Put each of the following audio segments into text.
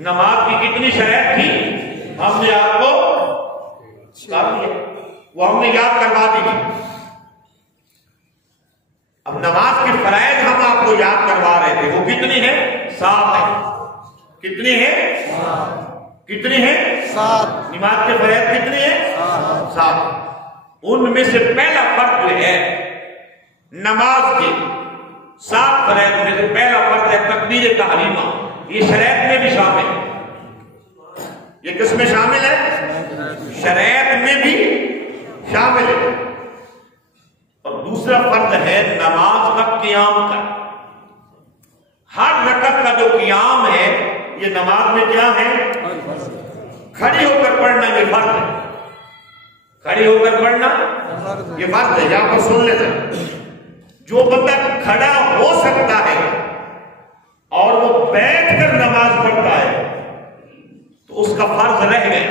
نماز کی کتنی شرائط تھی ہم نے آپ کو کر دیا، وہ ہم نے یاد کروا دی۔ اب نماز کے فرائض ہم آپ کو یاد کروا رہے تھے، وہ کتنی ہیں؟ 7 ہیں۔ کتنی ہیں؟ 7۔ نماز کے فرائض کتنے ہیں؟ 7۔ ان میں سے پہلا فرض جو ہے نماز کے 7 فرائض میں سے پہلا فرض ہے تکبیر تحریمہ۔ یہ شرائط میں بھی شامل ہے۔ یہ کس میں شامل ہے؟ شرائط میں بھی شامل ہے۔ اور دوسرا فرض ہے نماز کا قیام کا۔ ہر رکعت کا جو قیام ہے یہ نماز میں کیا ہے؟ کھڑی ہو کر پڑھنا یہ فرض ہے۔ کھڑی ہو کر پڑھنا یہ فرض ہے۔ یہاں پر سن لیتے ہیں، جو بندہ کھڑا ہو سکتا ہے اور وہ بیٹھ کر نماز پڑھتا ہے تو اس کا فرض رہ گیا،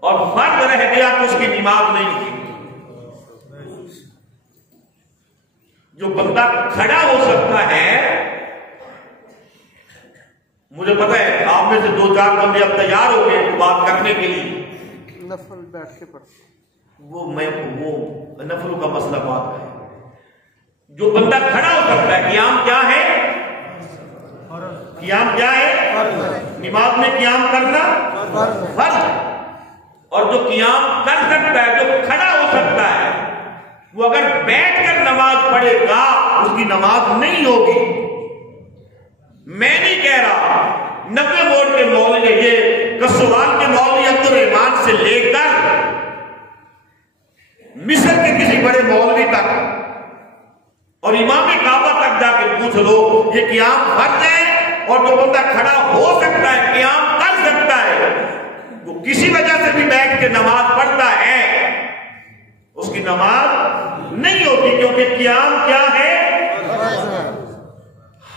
اور فرض رہ گیا تو اس کی نماز نہیں تھی۔ جو بندہ کھڑا ہو سکتا ہے، مجھے پتہ ہے آپ میں سے 2-4 بندے اب تیار ہو گئے بات کرنے کے لیے، نفل بیٹھ کے پڑھ، وہ نفلوں کا مسئلہ بات ہے۔ جو بندہ کھڑا ہو سکتا ہے، قیام کیا ہے؟ قیام کیا ہے؟ نماز میں قیام کرنا فرض ہے۔ اور جو قیام کر سکتا ہے، جو کھڑا ہو سکتا ہے، وہ اگر بیٹھ کر نماز پڑھے گا اس کی نماز نہیں ہوگی۔ میں نہیں کہہ رہا 90 ووٹ کے مولوی، یہ کسوال کے مولوی عبد الرحمان سے لے کر مصر کے کسی بڑے مولوی تک اور امام کعبہ تک جا کے پوچھ لو، یہ قیام فرض ہے۔ اور جو بندہ کھڑا ہو سکتا ہے، قیام کر سکتا ہے، وہ کسی وجہ سے بھی بیٹھ کے نماز پڑھتا ہے، اس کی نماز نہیں ہوتی، کیونکہ قیام کیا ہے؟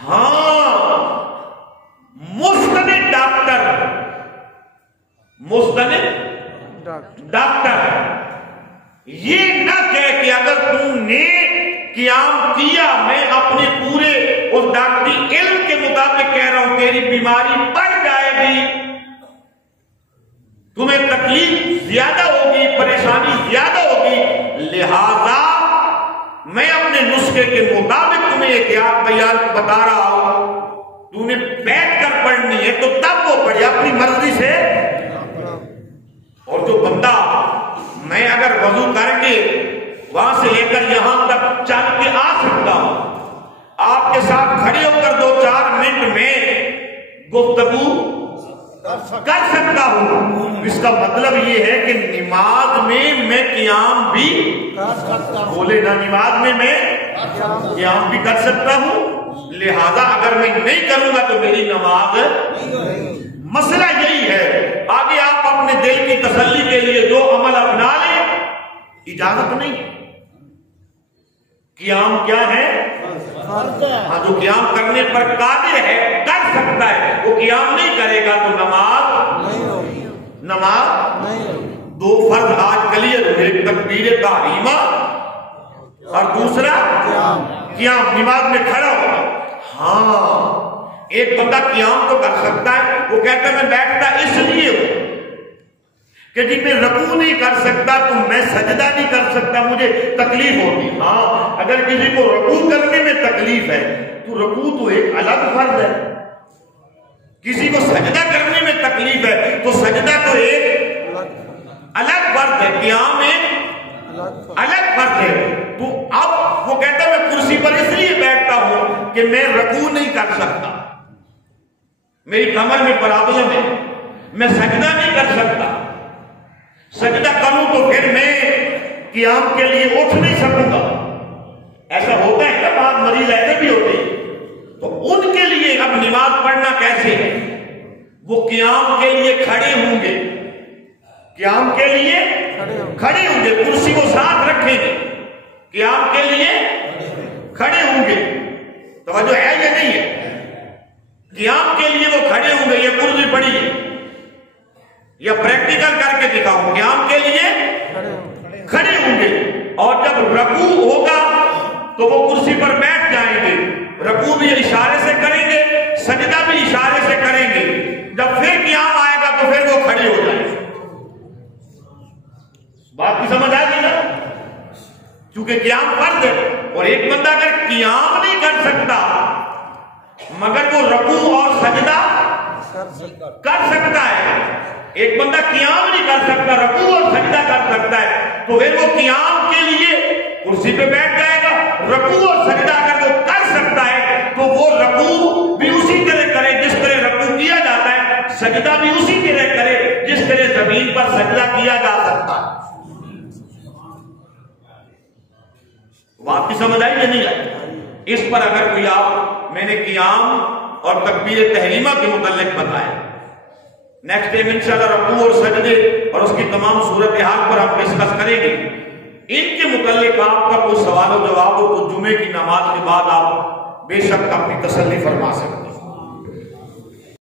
ہاں، مستند ڈاکٹر یہ نہ کہہ کہ اگر تم نے قیام کیا، میں اپنے پورے اس ڈاکٹری علم کے مطابق کہہ رہا ہوں، تیری بیماری بڑھ جائے گی، تمہیں تکلیف زیادہ ہوگی، پریشانی زیادہ ہوگی، لہذا میں اپنے نسخے کے مطابق تمہیں احتیاط بیان بتا رہا ہوں، تو نے بیٹھ کر پڑھنی ہے تو تب وہ پڑھے اپنی مرضی سے۔ اور جو بندہ، میں اگر وضو کر کے وہاں سے لے کر یہاں تک چل کے آ سکتا ہوں، آپ کے ساتھ کھڑے ہو کر 2-4 منٹ میں گفتگو کر سکتا ہوں، اس کا مطلب یہ ہے کہ نماز میں قیام بھی بولے نا، نماز میں قیام بھی کر سکتا ہوں، لہذا اگر میں نہیں کروں گا تو میری نماز۔ مسئلہ یہی ہے، آگے آپ اپنے دل کی تسلی کے لیے جو عمل اپنا لیں، اجازت نہیں۔ قیام کیا ہے؟ ہاں، جو قیام کرنے پر قادر ہے، کر سکتا ہے، وہ قیام نہیں کرے گا تو نماز 2 فرض آج کلیئر ہوئے، تکبیر تحریمہ اور دوسرا قیام، نماز میں کھڑا ہوگا۔ ہاں، ایک بندہ قیام تو کر سکتا ہے، وہ کہتا ہے میں بیٹھتا اس لیے ہوں کہ جی میں رکوع نہیں کر سکتا تو میں سجدہ نہیں کر سکتا، مجھے تکلیف ہوتی۔ ہاں، اگر کسی کو رکوع کرنے میں تکلیف ہے تو رکوع تو ایک الگ فرض ہے، کسی کو سجدہ کرنے میں تکلیف ہے تو سجدہ تو ایک الگ فرض ہے، قیام ایک الگ فرض ہے۔ تو اب وہ کہتا ہے میں کرسی پر اس لیے بیٹھتا ہوں کہ میں رکوع نہیں کر سکتا، میری کمر میں پرابلم ہے، میں سجدہ نہیں کر سکتا، سجدہ کروں تو پھر میں قیام کے لیے اٹھ نہیں سکوں گا۔ ایسا ہوتا ہے کہ بعض مریض ایسے بھی ہوتے ہیں، تو ان کے لیے اب نماز پڑھنا کیسے ہے؟ وہ قیام کے لیے کھڑے ہوں گے، قیام کے لیے کھڑے ہوں گے، کرسی کو ساتھ رکھیں گے، قیام کے لیے کھڑے ہوں گے۔ توجہ ہے یا نہیں ہے؟ قیام کے لیے وہ کھڑے ہوں گے، یہ قرض پڑی ہے یا پریکٹیکل کر کے دکھاؤں، قیام کے لیے کھڑے ہوں گے، اور جب رکوع ہوگا تو وہ کرسی پر بیٹھ جائیں گے، رکوع بھی اشارے سے کریں گے، سجدہ بھی اشارے سے کریں گے۔ جب کیونکہ قیام فرض ہے. اور ایک بندہ اگر قیام نہیں کر سکتا مگر وہ رکوع اور سجدہ کر سکتا ہے، ایک بندہ قیام نہیں کر سکتا رکوع اور سجدہ کر سکتا ہے، تو پھر وہ قیام کے لیے کرسی پہ بیٹھ جائے گا. رکوع اور سجدہ اگر وہ کر سکتا ہے تو وہ رکوع بھی اسی طرح کرے جس طرح رکوع کیا جاتا ہے، سجدہ بھی اسی طرح کرے جس طرح زمین پر سجدہ کیا جا سکتا ہے. بات کی سمجھ آئی یا نہیں آئی؟ اس پر اگر کوئی میں نے قیام اور تکبیر تحریمہ کے متعلق بتایا، نیکسٹ ٹائم انشاءاللہ رکوع اور سجدے اور اس کی تمام صورتحال پر ہم ڈسکس کریں گے. ان کے متعلق آپ کا کوئی سوال و جواب ہو تو جمعے کی نماز کے بعد آپ بے شک اپنی تسلی فرما سکتے ہیں.